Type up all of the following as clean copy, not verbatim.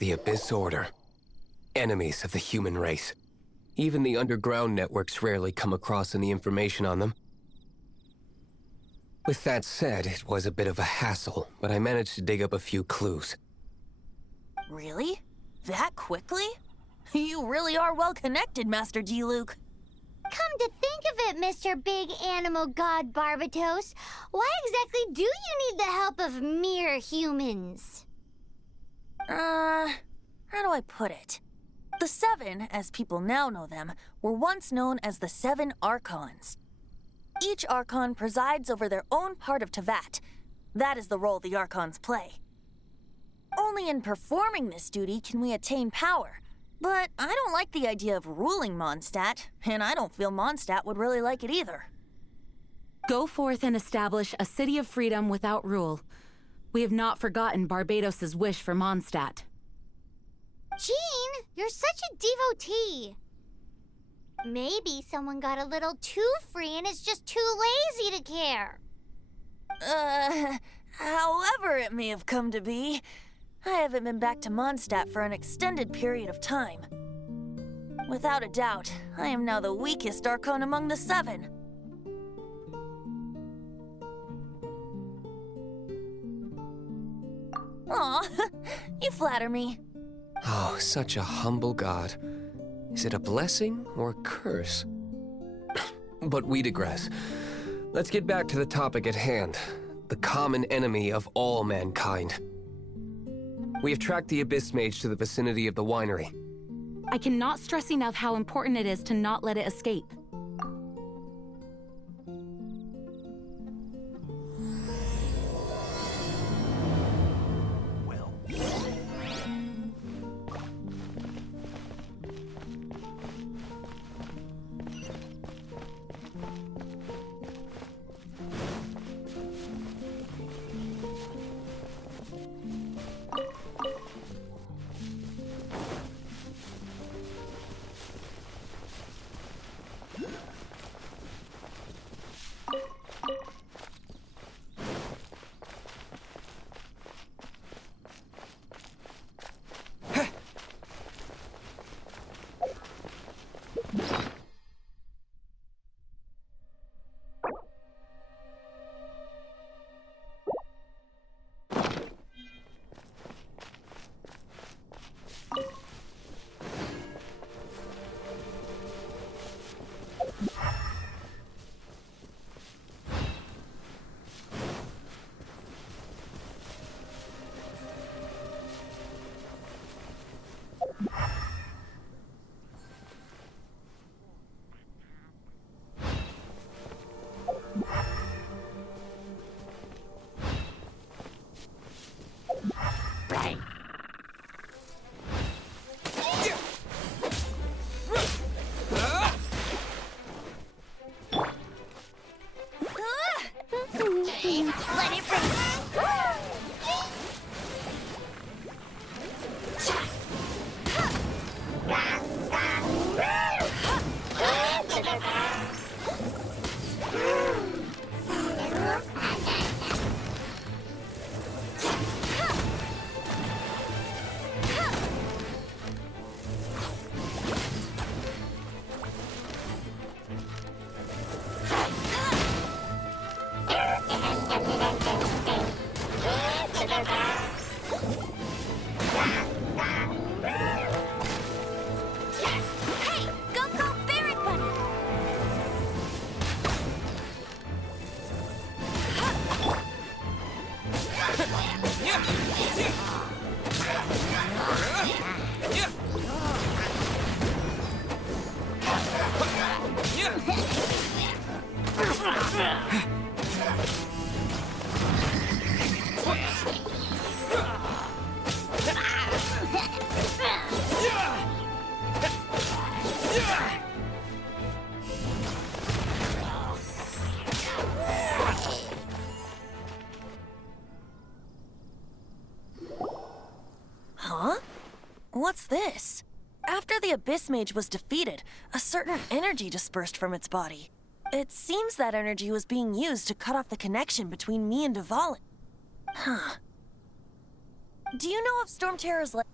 The Abyss Order. Enemies of the human race. Even the underground networks rarely come across any information on them. With that said, it was a bit of a hassle, but I managed to dig up a few clues. Really? That quickly? You really are well connected, Master Diluc. Come to think of it, Mr. Big Animal God Barbatos, why exactly do you need the help of mere humans? How do I put it? The Seven, as people now know them, were once known as the Seven Archons. Each Archon presides over their own part of Teyvat. That is the role the Archons play. Only in performing this duty can we attain power. But I don't like the idea of ruling Mondstadt, and I don't feel Mondstadt would really like it either. Go forth and establish a city of freedom without rule. We have not forgotten Barbatos' wish for Mondstadt. Jean, you're such a devotee. Maybe someone got a little too free and is just too lazy to care. However it may have come to be, I haven't been back to Mondstadt for an extended period of time. Without a doubt, I am now the weakest Archon among the Seven. Aw, you flatter me. Oh, such a humble god. Is it a blessing or a curse? But we digress. Let's get back to the topic at hand. The common enemy of all mankind. We have tracked the Abyss Mage to the vicinity of the winery. I cannot stress enough how important it is to not let it escape. Let it bring. Huh? What's this? After the Abyss Mage was defeated, a certain energy dispersed from its body. It seems that energy was being used to cut off the connection between me and Dvalin. Huh. Do you know of Stormterror's Lair?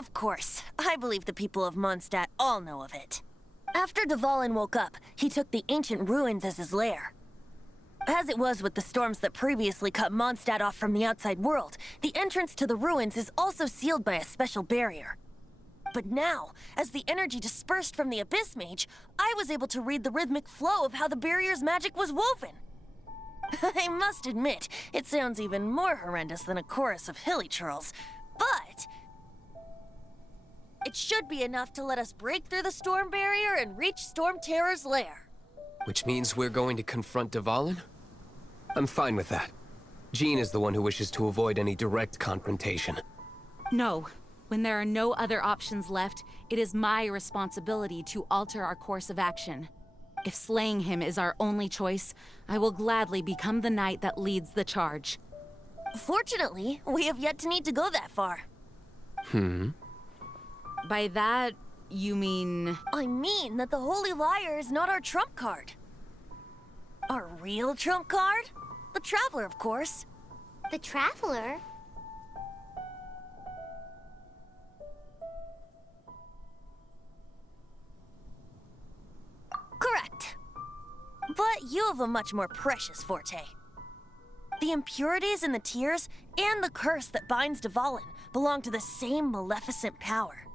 Of course. I believe the people of Mondstadt all know of it. After Dvalin woke up, he took the ancient ruins as his lair. As it was with the storms that previously cut Mondstadt off from the outside world, the entrance to the ruins is also sealed by a special barrier. But now, as the energy dispersed from the Abyss Mage, I was able to read the rhythmic flow of how the barrier's magic was woven. I must admit, it sounds even more horrendous than a chorus of hilly churls, but it should be enough to let us break through the storm barrier and reach Stormterror's lair. Which means we're going to confront Dvalin? I'm fine with that. Jean is the one who wishes to avoid any direct confrontation. No. When there are no other options left, it is my responsibility to alter our course of action. If slaying him is our only choice, I will gladly become the knight that leads the charge. Fortunately, we have yet to need to go that far. By that, you mean... I mean that the Holy Liar is not our trump card. Our real trump card? The Traveler, of course. The Traveler? Correct. But you have a much more precious forte. The impurities in the tears and the curse that binds Dvalin belong to the same maleficent power.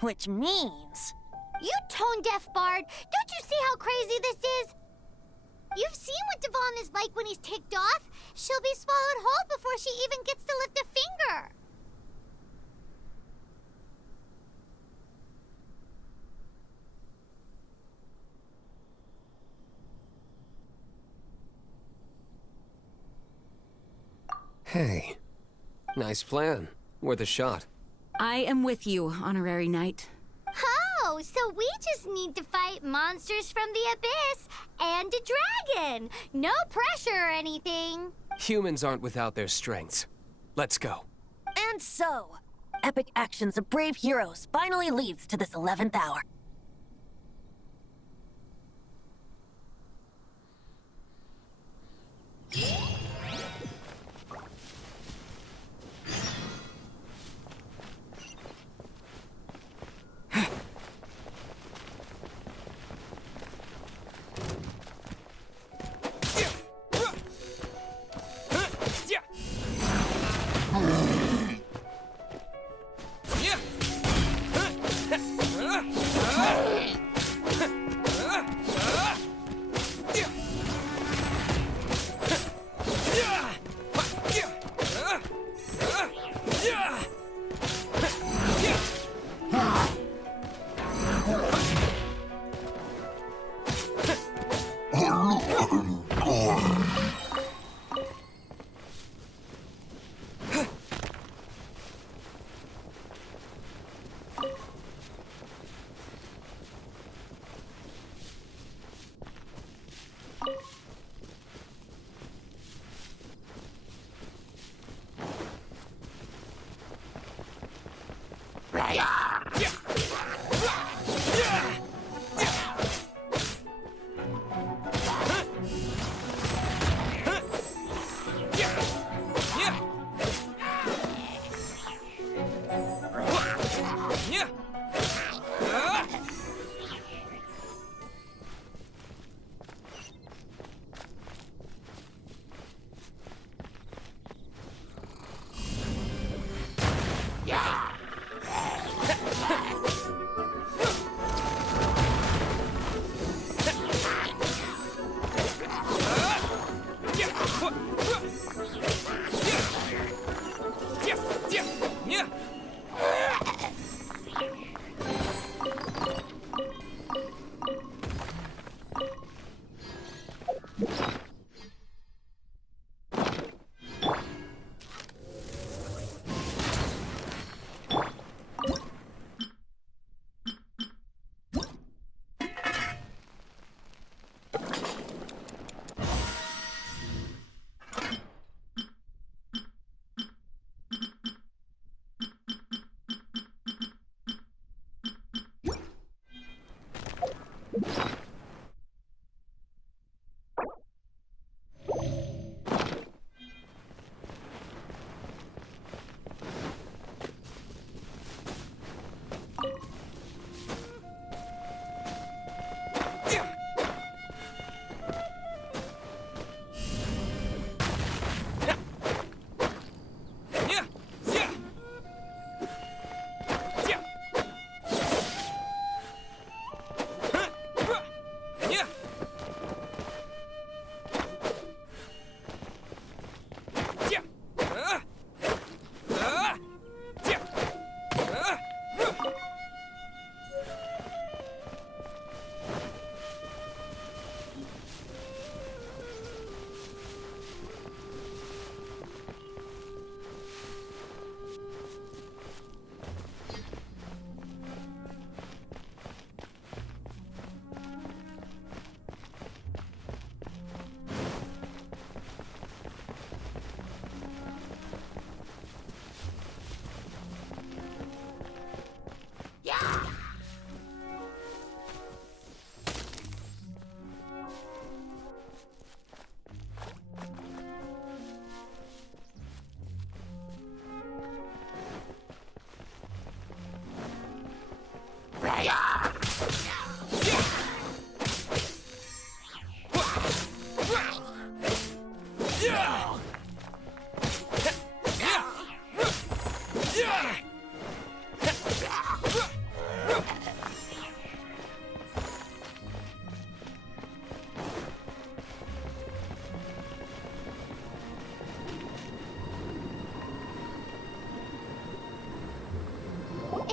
Which means... You tone-deaf bard! Don't you see how crazy this is? You've seen what Dvalin is like when he's ticked off. She'll be swallowed whole before she even gets to lift a finger. Hey, nice plan. Worth a shot. I am with you, honorary knight. Oh, so we just need to fight monsters from the abyss and a dragon. No pressure or anything. Humans aren't without their strengths. Let's go. And so, epic actions of brave heroes finally leads to this 11th hour.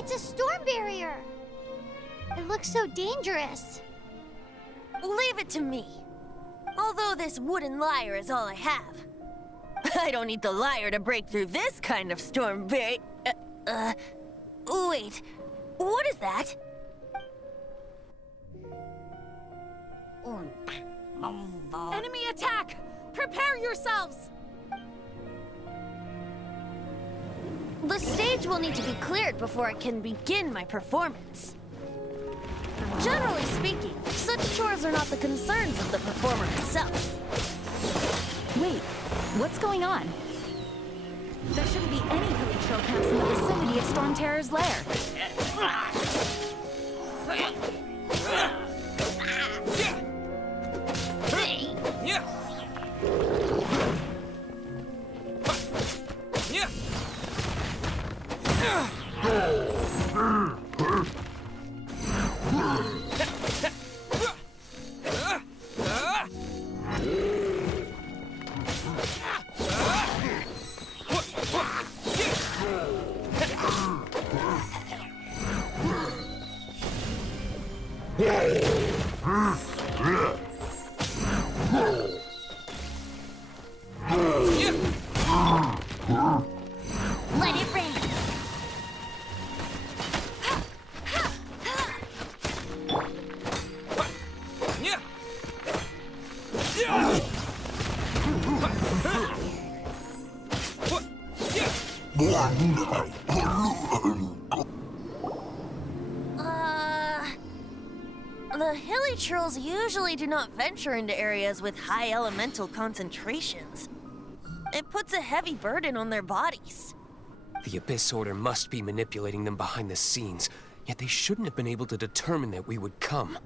It's a storm barrier. It looks so dangerous. Leave it to me. Although this wooden lyre is all I have. I don't need the lyre to break through this kind of storm wait, what is that? Enemy attack! Prepare yourselves! The stage will need to be cleared before I can begin my performance. Generally speaking, such chores are not the concerns of the performer himself. Wait, what's going on? There shouldn't be any heli camps in the vicinity of Stormterror's lair. Let it rain! The hilly trolls usually do not venture into areas with high elemental concentrations. It puts a heavy burden on their bodies. The Abyss Order must be manipulating them behind the scenes, yet they shouldn't have been able to determine that we would come.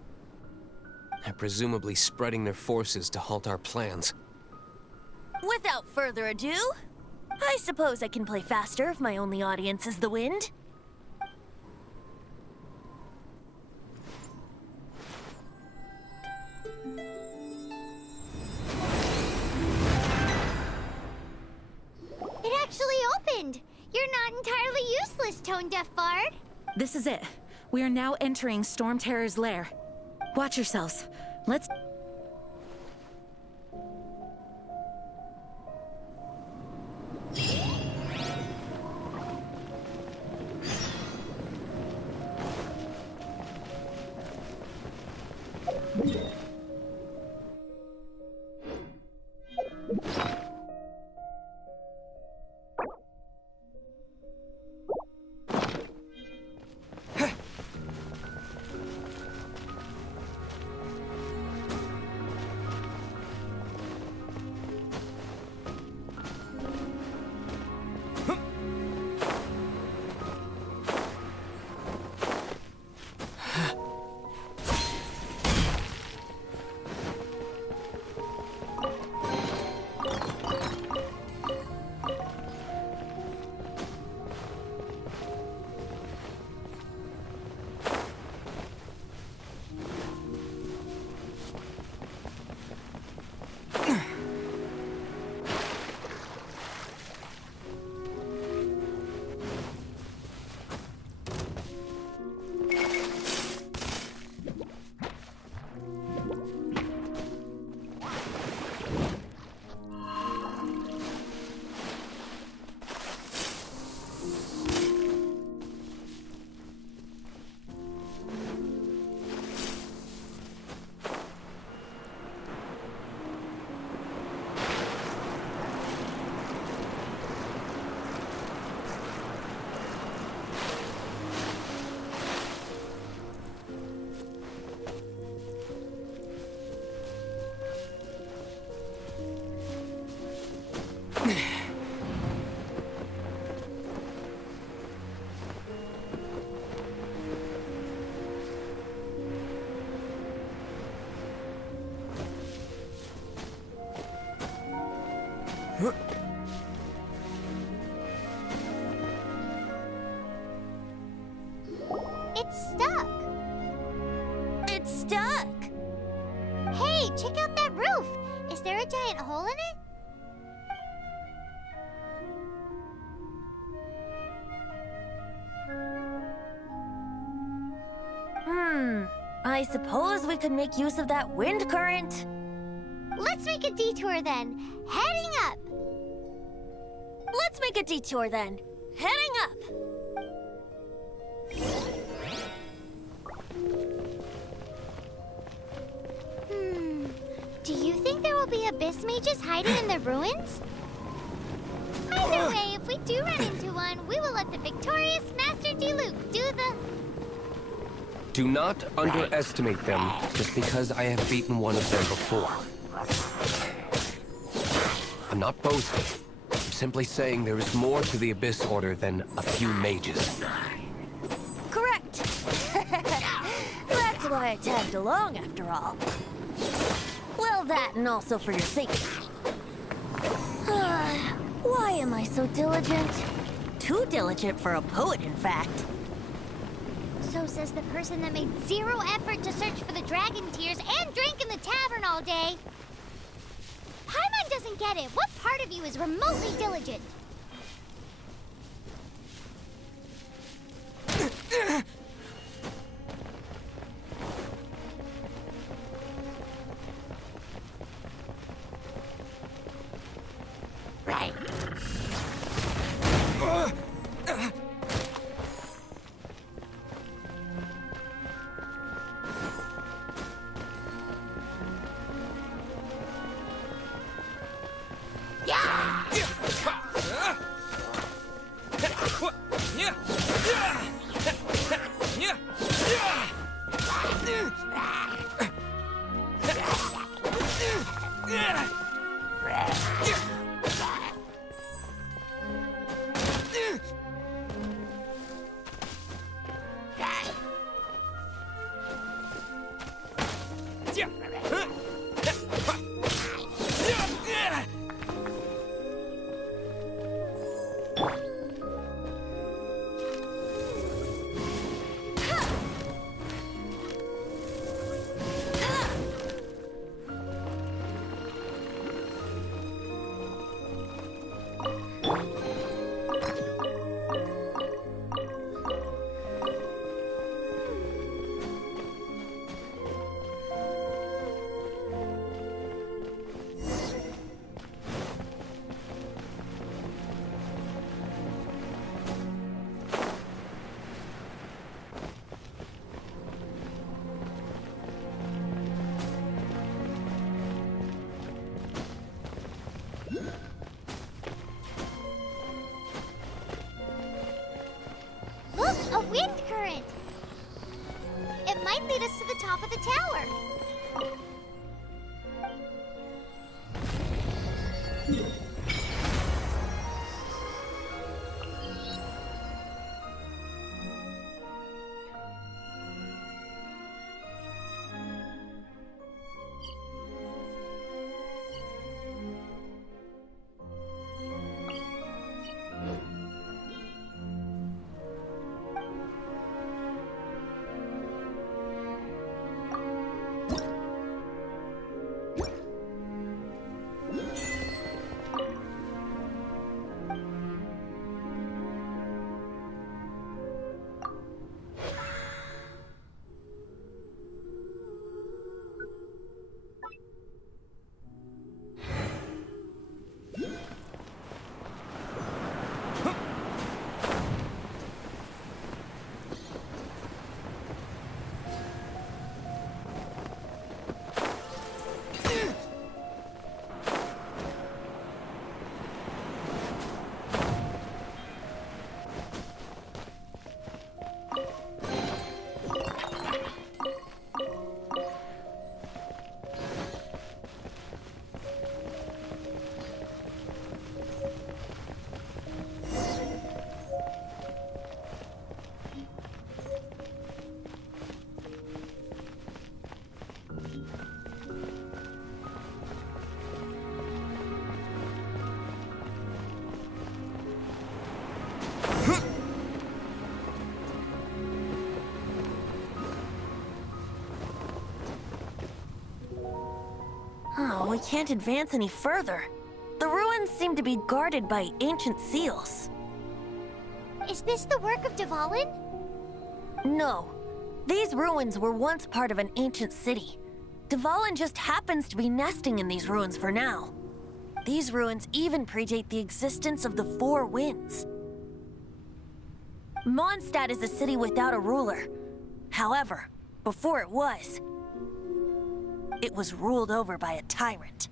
They're presumably spreading their forces to halt our plans. Without further ado, I suppose I can play faster if my only audience is the wind. It actually opened. You're not entirely useless, Tone Deaf Bard. This is it. We are now entering Stormterror's lair. Watch yourselves. Let's... It's stuck. It's stuck! Hey, check out that roof. Is there a giant hole in it? I suppose we could make use of that wind current. Let's make a detour then. Heading up. Let's make a detour then. Heading up. Do you think there will be abyss mages hiding in the ruins? Either way, if we do run into one, we will let the victorious Master D-Luke do the... Do not underestimate them just because I have beaten one of them before. I'm not boasting. I'm simply saying there is more to the Abyss Order than a few mages. Correct. That's why I tagged along after all. Well, that and also for your safety. Why am I so diligent? Too diligent for a poet, in fact. So says the person that made zero effort to search for the dragon tears and drank in the tavern all day. Paimon doesn't get it. What part of you is remotely diligent? Right. Look, a wind current! It might lead us to the top of the tower. Oh, we can't advance any further. The ruins seem to be guarded by ancient seals. Is this the work of Dvalin? No. These ruins were once part of an ancient city. Dvalin just happens to be nesting in these ruins for now. These ruins even predate the existence of the Four Winds. Mondstadt is a city without a ruler. However, before it was ruled over by a tyrant.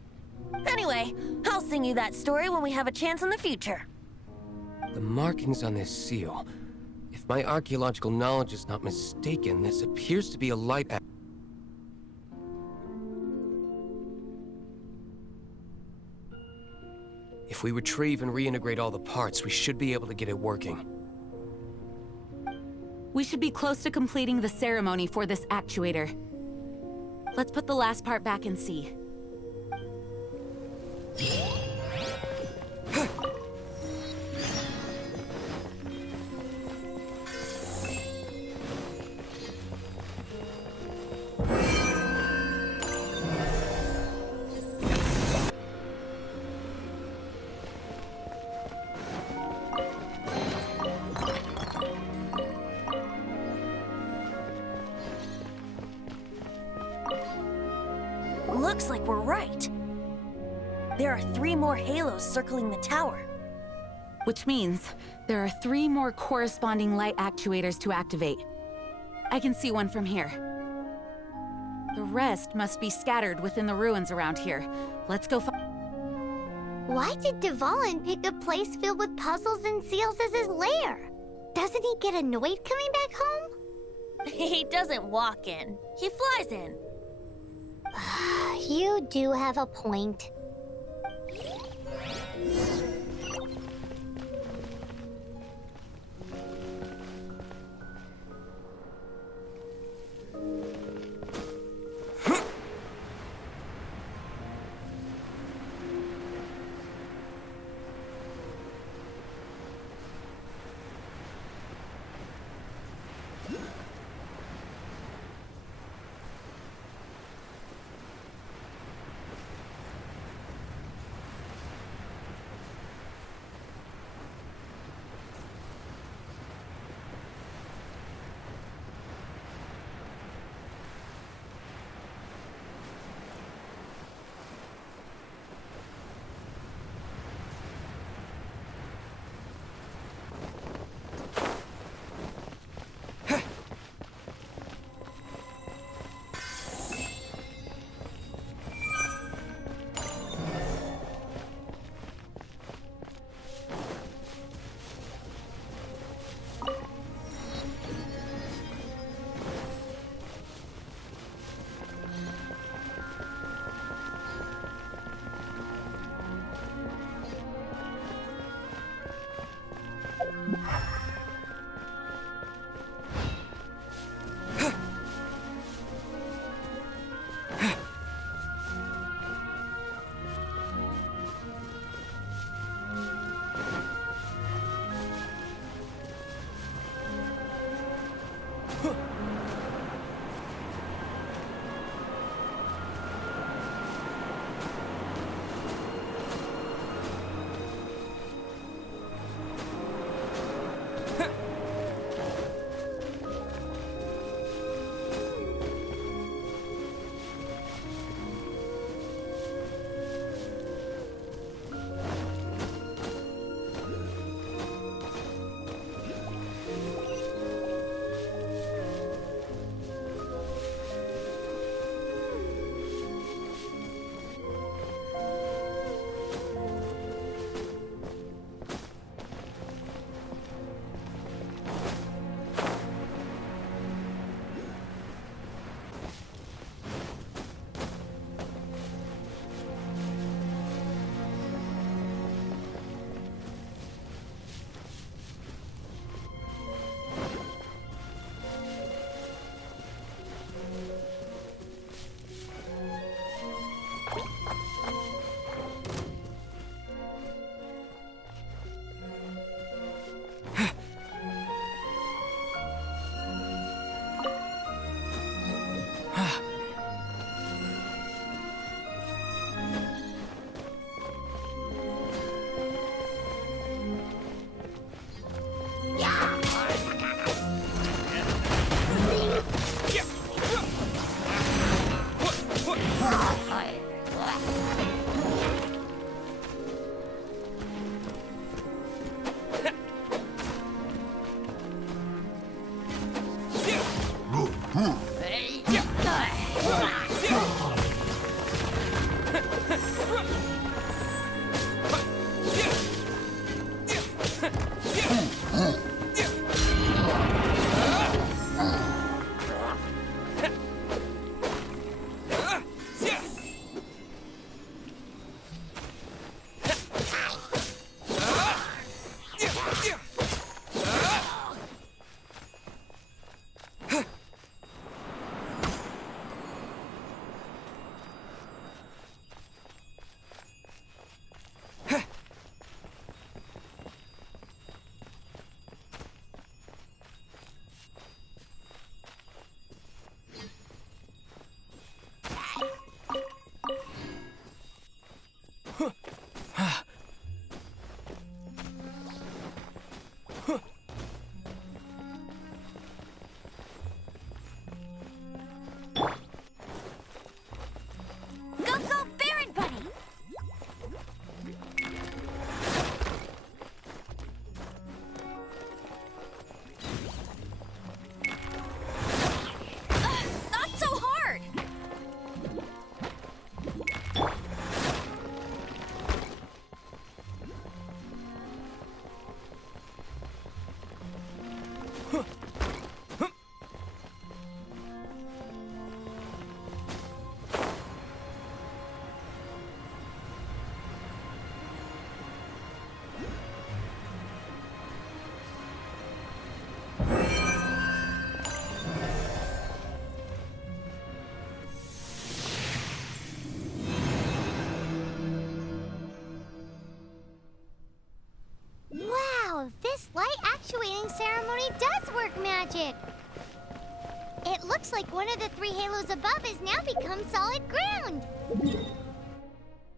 Anyway, I'll sing you that story when we have a chance in the future. The markings on this seal. If my archaeological knowledge is not mistaken, this appears to be a light. If we retrieve and reintegrate all the parts, we should be able to get it working. We should be close to completing the ceremony for this actuator. Let's put the last part back and see. Looks like we're right. There are 3 more halos circling the tower. Which means there are 3 more corresponding light actuators to activate. I can see one from here. The rest must be scattered within the ruins around here. Let's go Why did Dvalin pick a place filled with puzzles and seals as his lair? Doesn't he get annoyed coming back home? He doesn't walk in. He flies in. You do have a point. light actuating ceremony does work magic. It looks like one of the 3 halos above has now become solid ground.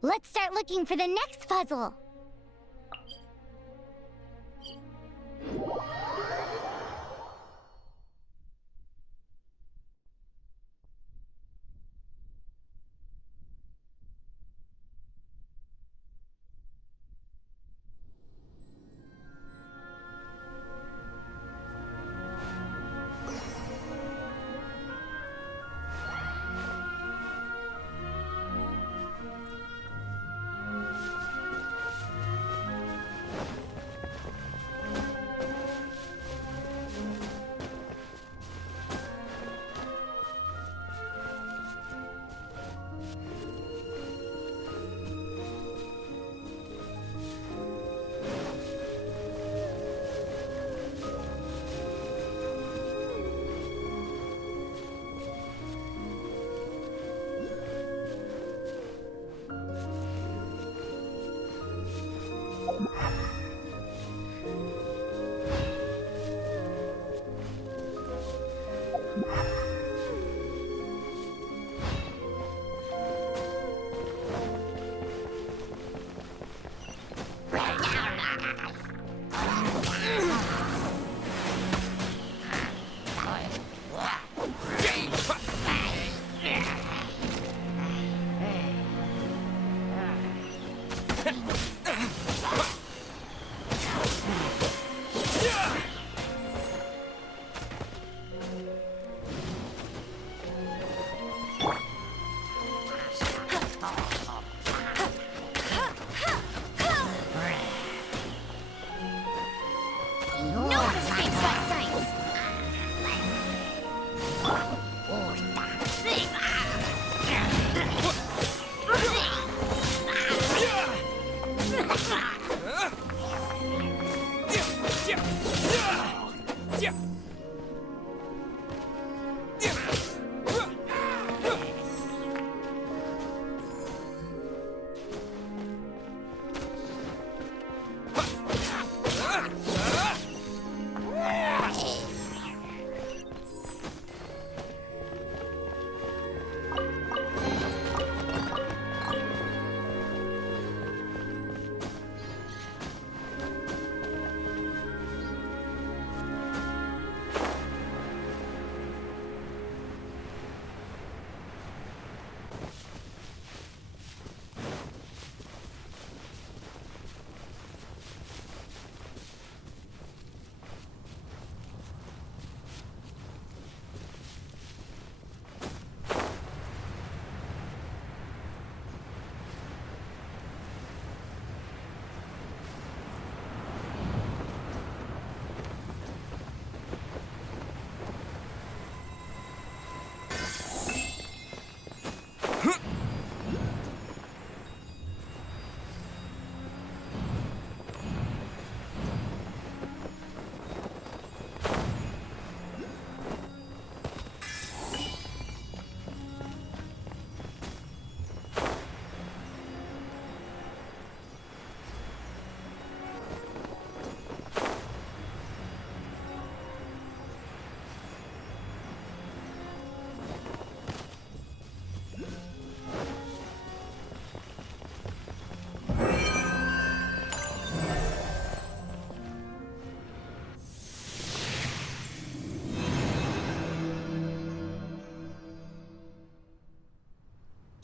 Let's start looking for the next puzzle.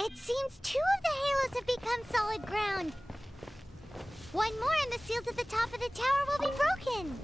It seems 2 of the halos have become solid ground. One more and the seals at the top of the tower will be broken.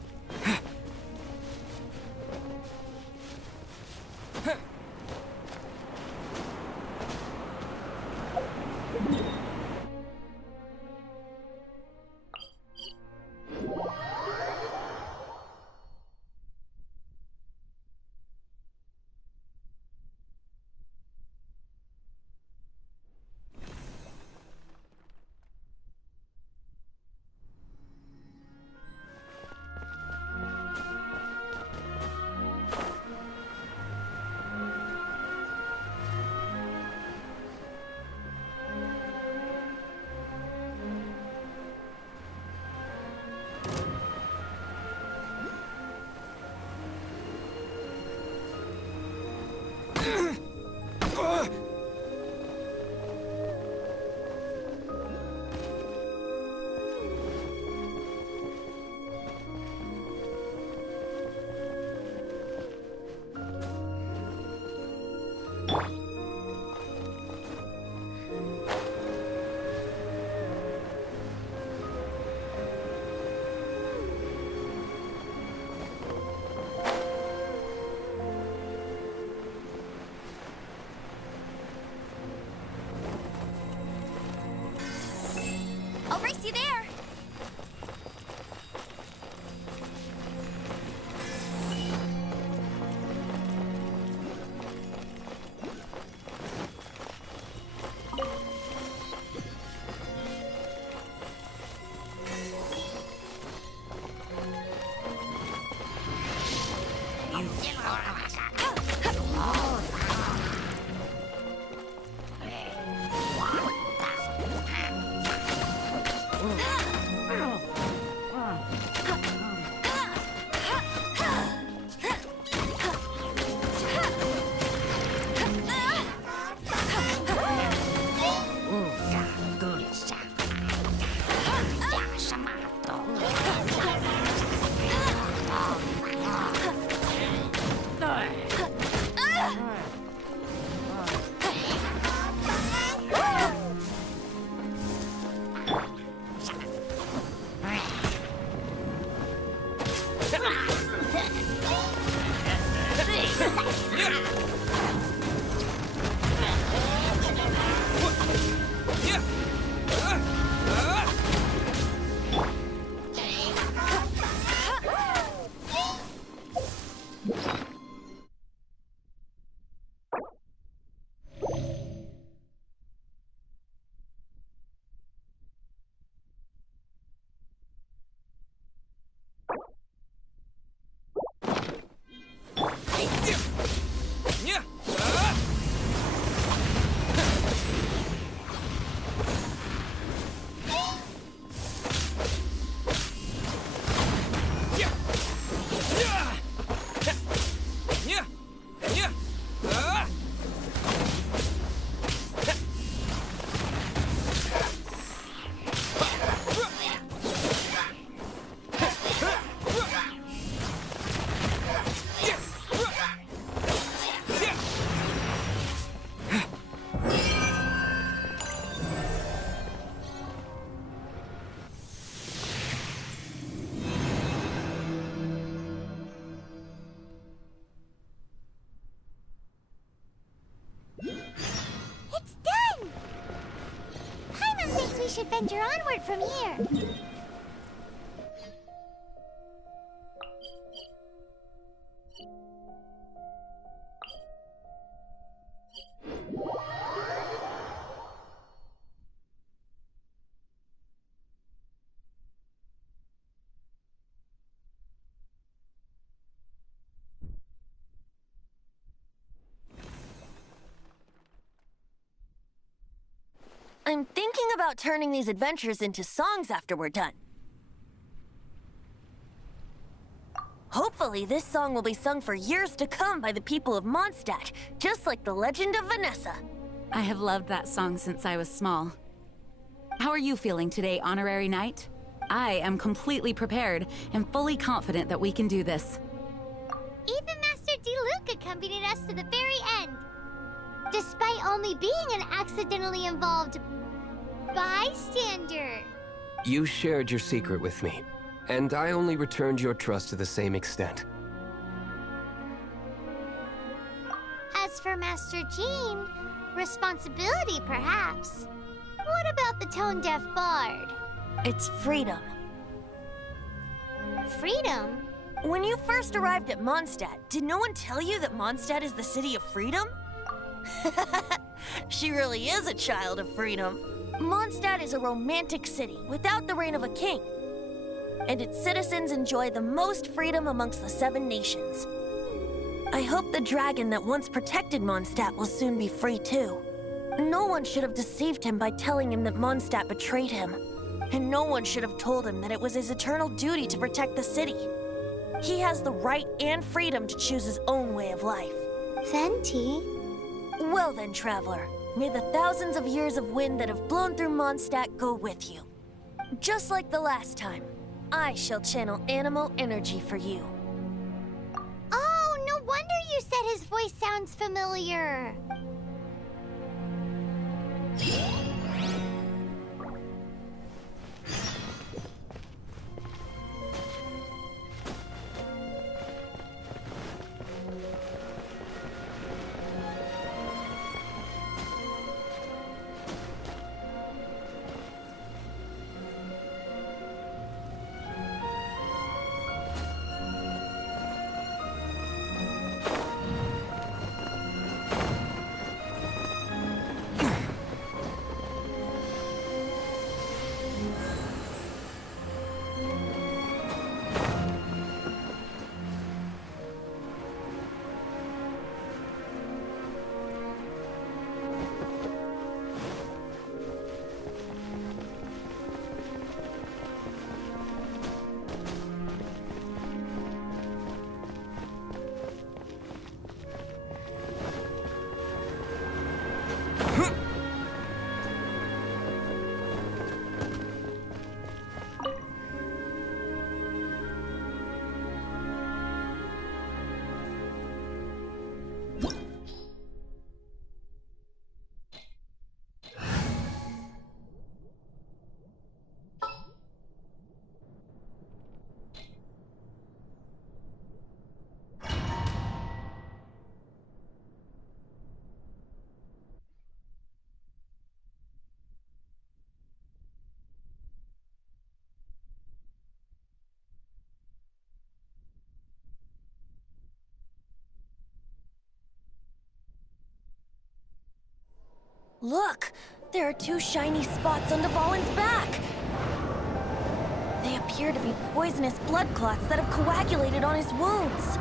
I'll race you there. We should venture onward from here. I'm thinking about turning these adventures into songs after we're done. Hopefully, this song will be sung for years to come by the people of Mondstadt, just like the legend of Vanessa. I have loved that song since I was small. How are you feeling today, Honorary Knight? I am completely prepared and fully confident that we can do this. Even Master D-Luke accompanied us to the very end, despite only being an accidentally involved bystander. You shared your secret with me, and I only returned your trust to the same extent. As for Master Jean, responsibility perhaps. What about the tone-deaf bard? It's freedom. Freedom? When you first arrived at Mondstadt, did no one tell you that Mondstadt is the city of freedom? She really is a child of freedom. Mondstadt is a romantic city without the reign of a king, and its citizens enjoy the most freedom amongst the 7 nations. I hope the dragon that once protected Mondstadt will soon be free too. No one should have deceived him by telling him that Mondstadt betrayed him, and no one should have told him that it was his eternal duty to protect the city. He has the right and freedom to choose his own way of life. Venti? Well then, traveler, may the thousands of years of wind that have blown through Mondstadt go with you. Just like the last time, I shall channel animal energy for you. Oh, no wonder you said his voice sounds familiar. Look! There are two shiny spots on Dvalin's back! They appear to be poisonous blood clots that have coagulated on his wounds.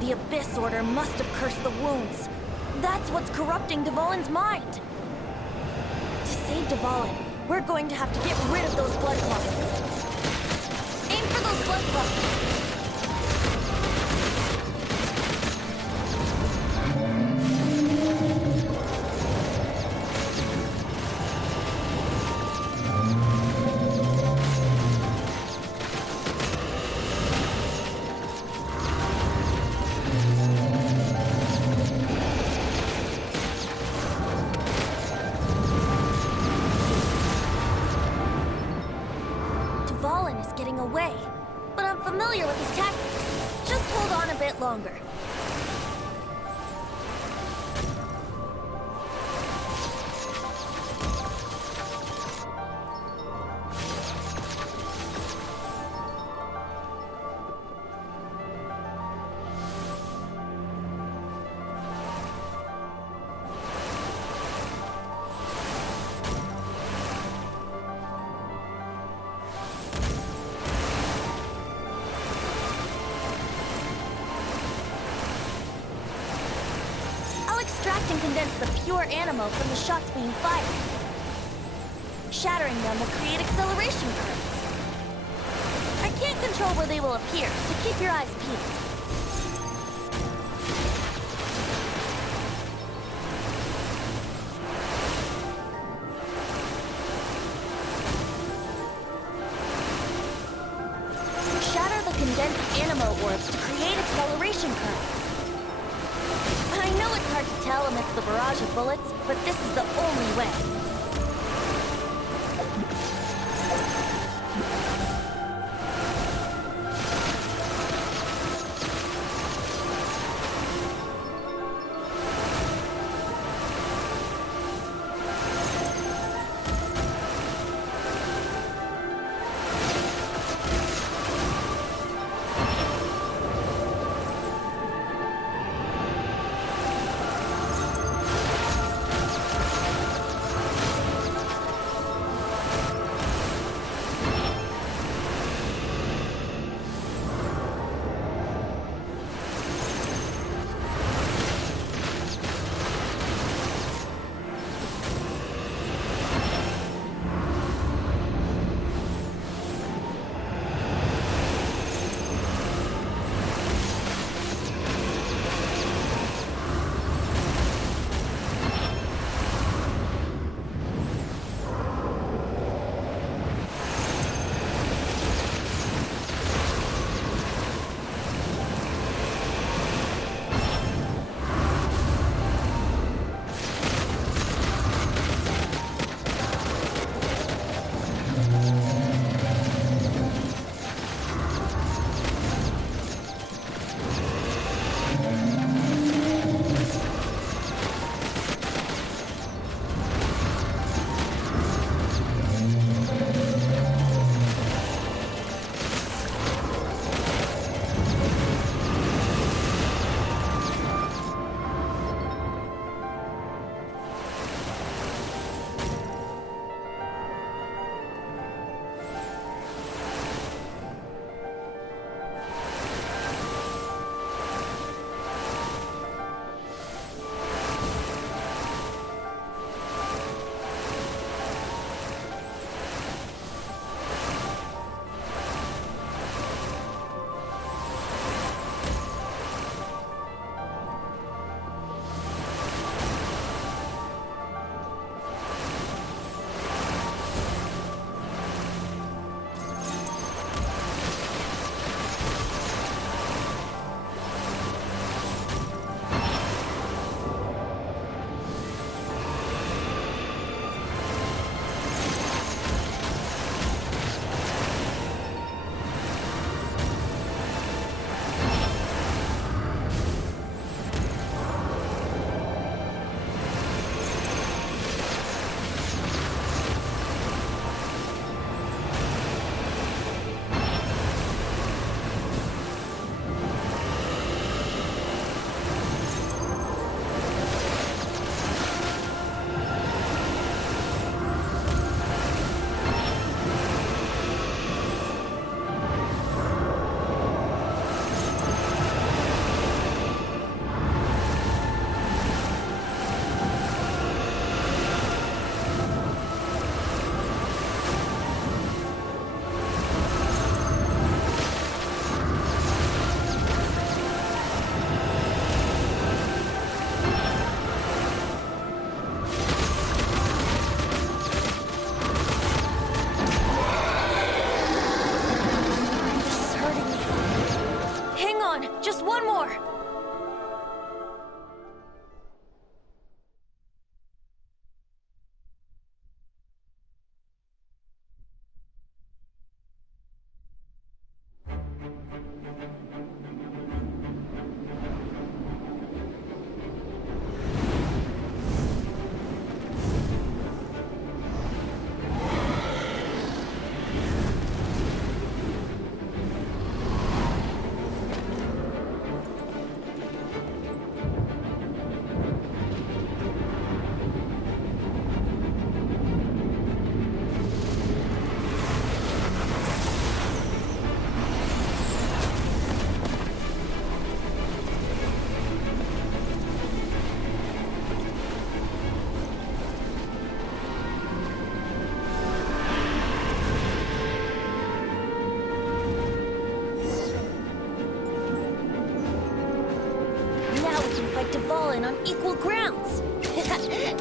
The Abyss Order must have cursed the wounds. That's what's corrupting Dvalin's mind. To save Dvalin, we're going to have to get rid of those blood clots. Aim for those blood clots. Dvalin is getting away, but I'm familiar with his tactics. Just hold on a bit longer. Extract and condense the pure animo from the shots being fired. Shattering them will create acceleration currents. I can't control where they will appear, so keep your eyes peeled. Shatter the condensed animo orbs to create acceleration currents. I know it's hard to tell amidst the barrage of bullets, but this is the only way.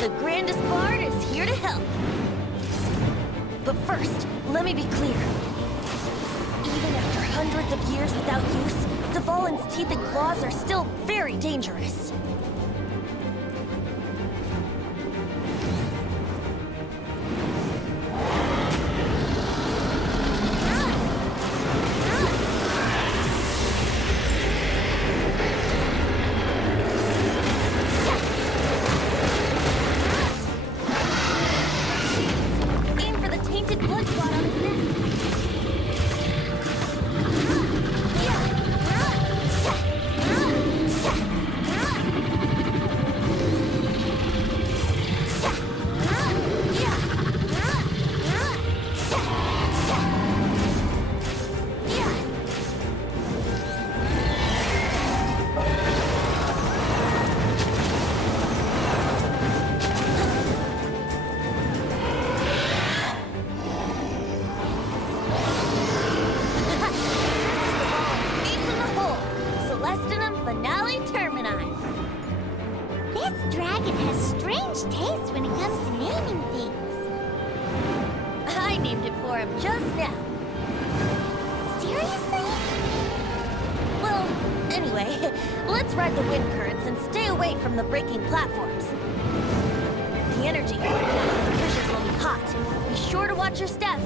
the grandest bard is here to help. But first, let me be clear. Even after hundreds of years without use, Dvalin's teeth and claws are still very dangerous. Aim for the tainted blood clot on his neck. This dragon has strange taste when it comes to naming things. I named it for him just now. Seriously? Well, anyway, let's ride the wind currents and stay away from the breaking platforms. The energy flooding out of the fissures will be hot. Be sure to watch your step.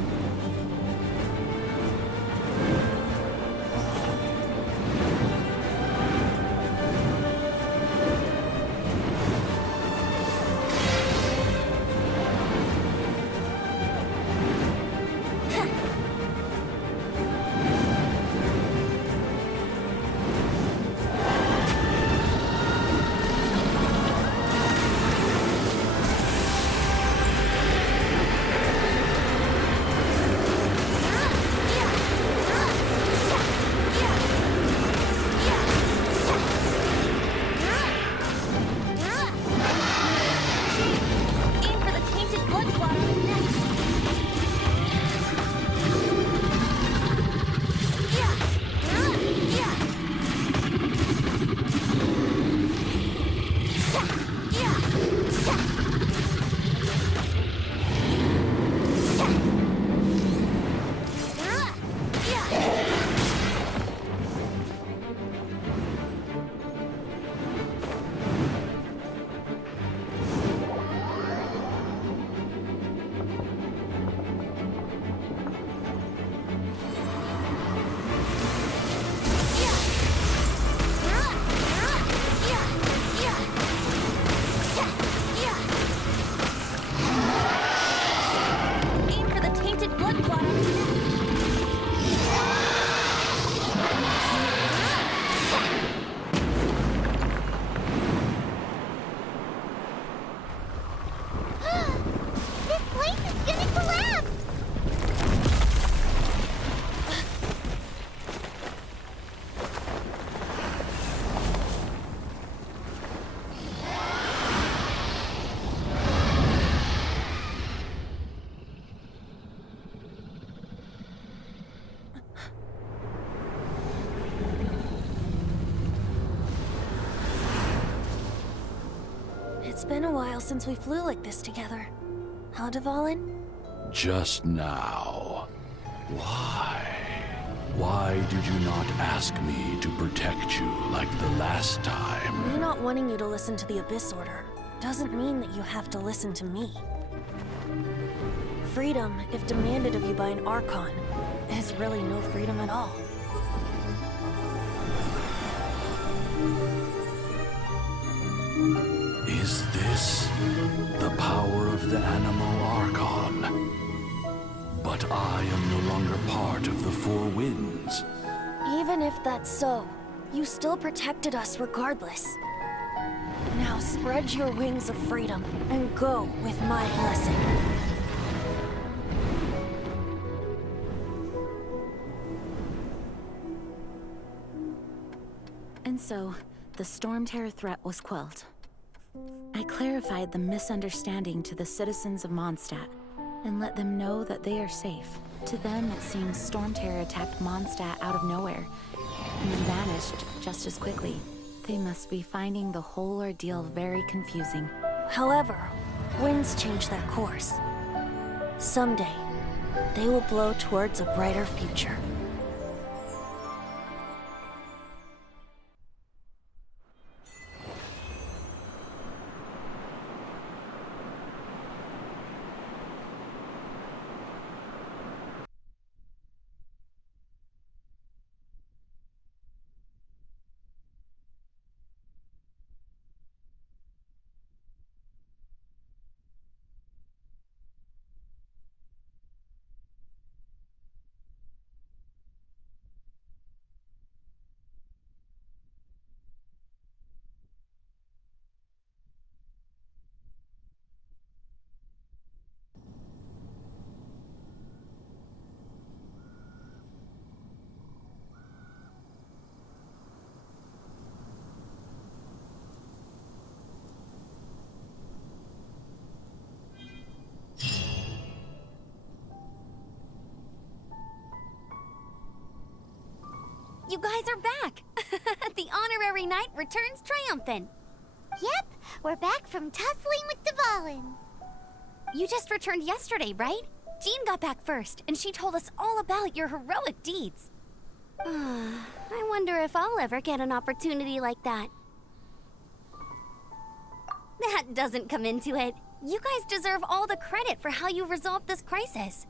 It's been a while since we flew like this together. Huh, Dvalin? Just now. Why? Why did you not ask me to protect you like the last time? Me not wanting you to listen to the Abyss Order doesn't mean that you have to listen to me. Freedom, if demanded of you by an Archon, is really no freedom at all. Is this the power of the Animal Archon? But I am no longer part of the Four Winds. Even if that's so, you still protected us regardless. Now spread your wings of freedom and go with my blessing. And so, the Stormterror threat was quelled. I clarified the misunderstanding to the citizens of Mondstadt and let them know that they are safe. To them, it seems Stormterror attacked Mondstadt out of nowhere and then vanished just as quickly. They must be finding the whole ordeal very confusing. However, winds change their course. Someday, they will blow towards a brighter future. You guys are back! The honorary knight returns triumphant. Yep, we're back from tussling with Dvalin. You just returned yesterday, right? Jean got back first, and she told us all about your heroic deeds. I wonder if I'll ever get an opportunity like that. That doesn't come into it. You guys deserve all the credit for how you resolved this crisis.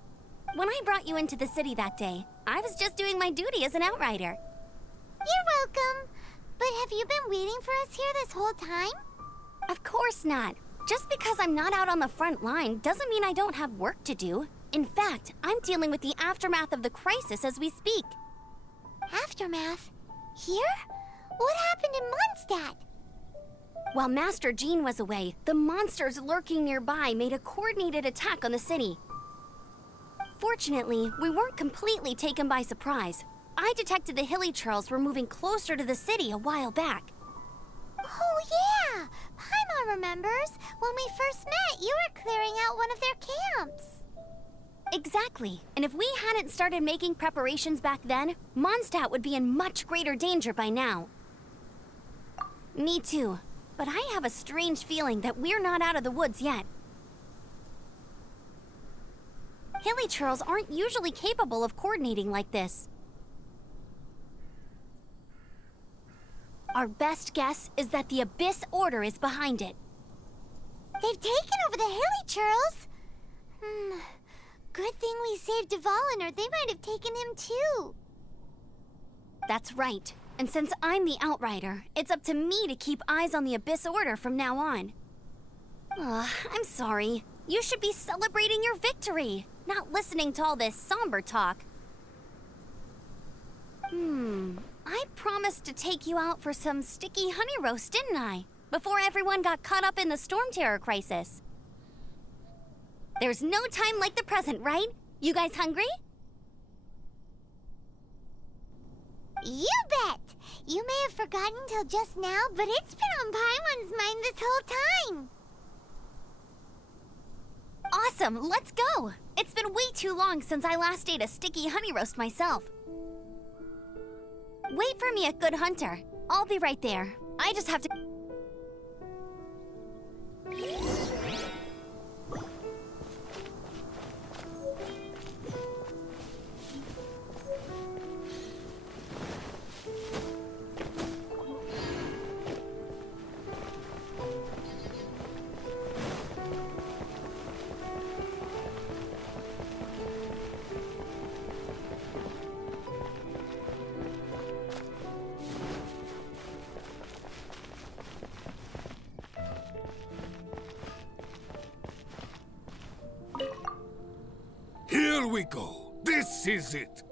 When I brought you into the city that day, I was just doing my duty as an outrider. You're welcome. But have you been waiting for us here this whole time? Of course not. Just because I'm not out on the front line doesn't mean I don't have work to do. In fact, I'm dealing with the aftermath of the crisis as we speak. Aftermath? Here? What happened in Mondstadt? While Master Jean was away, the monsters lurking nearby made a coordinated attack on the city. Fortunately, we weren't completely taken by surprise. I detected the Hilly Churls were moving closer to the city a while back. Oh yeah! Paimon remembers. When we first met, you were clearing out one of their camps. Exactly. And if we hadn't started making preparations back then, Mondstadt would be in much greater danger by now. Me too. But I have a strange feeling that we're not out of the woods yet. Hilly Churls aren't usually capable of coordinating like this. Our best guess is that the Abyss Order is behind it. They've taken over the Hilly Churls. Good thing we saved Dvalin, or they might have taken him too. That's right. And since I'm the Outrider, it's up to me to keep eyes on the Abyss Order from now on. I'm sorry. You should be celebrating your victory, not listening to all this somber talk. I promised to take you out for some sticky honey roast, didn't I? Before everyone got caught up in the Stormterror crisis. There's no time like the present, right? You guys hungry? You bet! You may have forgotten till just now, but it's been on Paimon's mind this whole time. Awesome, let's go! It's been way too long since I last ate a sticky honey roast myself. Wait for me at Good Hunter. I'll be right there. I just have to... Here we go. This is it.